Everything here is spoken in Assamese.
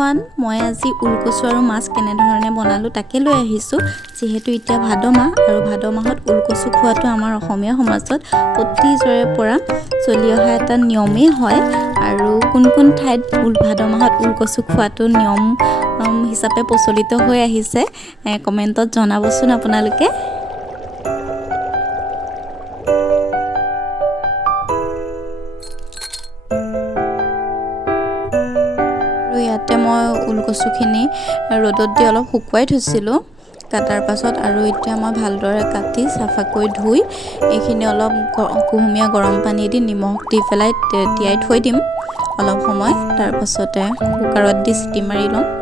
এভৰিৱান, মই আজি ওলকচু আৰু মাছ কেনেধৰণে বনালোঁ তাকে লৈ আহিছোঁ। যিহেতু এতিয়া ভাদ মাহ আৰু ভাদ মাহত ওলকচু খোৱাটো আমাৰ অসমীয়া সমাজত অতীজৰে পৰা চলি অহা এটা নিয়মেই হয়। আৰু কোন কোন ঠাইত ভাদ মাহত ওলকচু খোৱাটো নিয়ম হিচাপে প্ৰচলিত হৈ আহিছে কমেণ্টত জনাবচোন আপোনালোকে। আৰু ইয়াতে মই ওলকচুখিনি ৰ'দত দি অলপ শুকুৱাই থৈছিলোঁ কাটাৰ পাছত। আৰু এতিয়া মই ভালদৰে কাটি চাফাকৈ ধুই এইখিনি অলপ কুহুমীয়া গৰম পানী দি নিমখ দি পেলাই তিয়াই থৈ দিম অলপ সময়। তাৰপাছতে কুকাৰত দি চিটি মাৰি ল'ম।